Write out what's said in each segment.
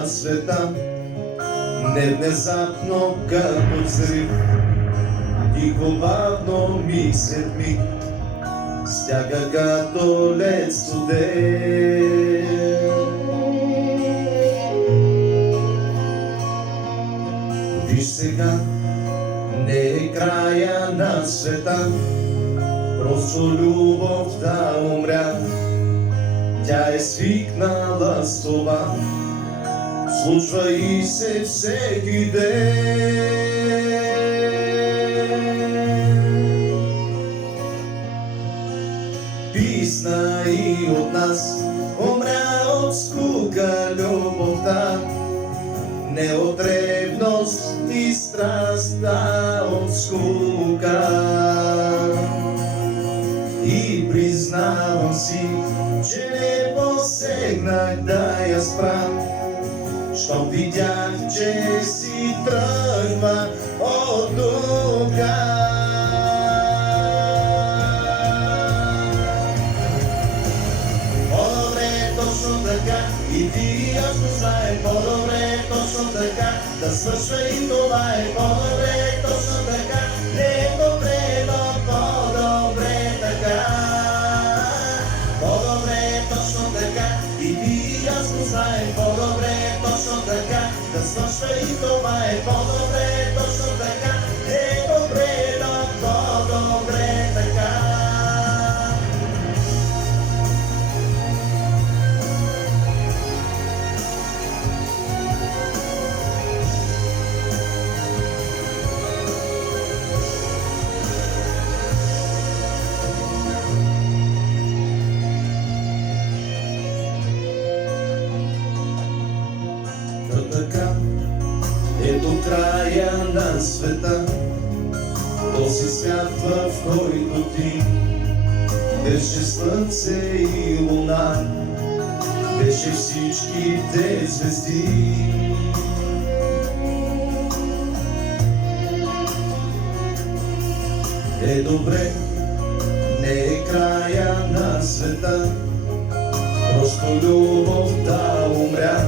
на света, не внезапно като взрив, тихо бавно миг след миг, стяга като лед студен. Виж сега, не е края на света, просто любовта умря. Тя е свикнала с това, случва и се всеки ден. Писна и от нас, умря от скука любовта, не от ревност и страст, а от скука. И признавам си, че не посегнах да я спрам, щом видях, че си тръгва от тука. По-добре точно така, и ти ясно знае, по-добре точно така, да свършва и това е по-добре точно така, не е добре, но по-добре така. По-добре точно така, и ти ясно знае, по-добре точно така, да свършва и това е по-добре точно така, не е добре, но по-добре така. Така е до края на света, този свят, в който ти беше слънце и луна, беше всичките звезди. Е добре, не е края на света, просто любовта умря.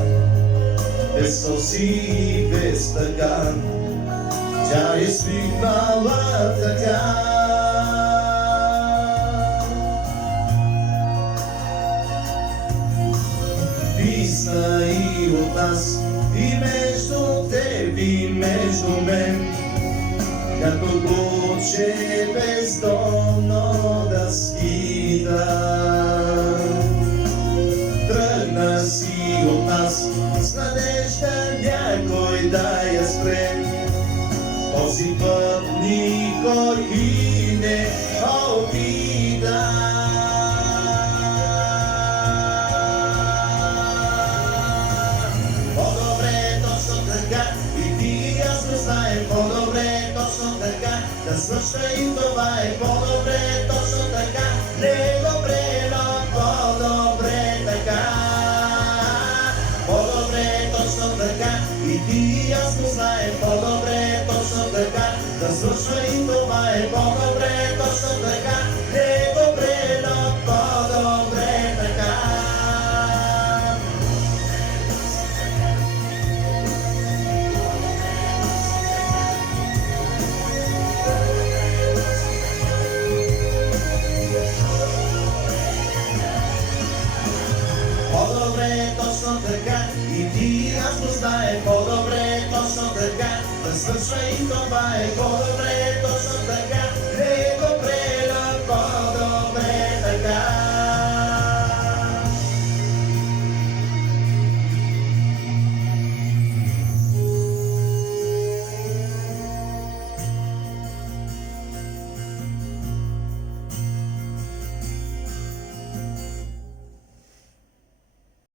Без сълзи и без тъга, тя е свикнала така. Писна и от нас, и между теб, и между мен, като куче бездомно да скита. Тръгна си от нас с надежда някой да я спре, този път никой и не обида. По-добре точно така, и ти ясно знае, по-добре точно така, да свършва и това е по-добре точно така, не е добре, но по-добре така. По-добре точно така, и ти ясно знае, по-добре точно така, да свършва и това е по-добре точно така, не е добре, но по-добре така. По-добре точно така, и ти ясно знае, по-добре точно така, да свършва и това е по-добре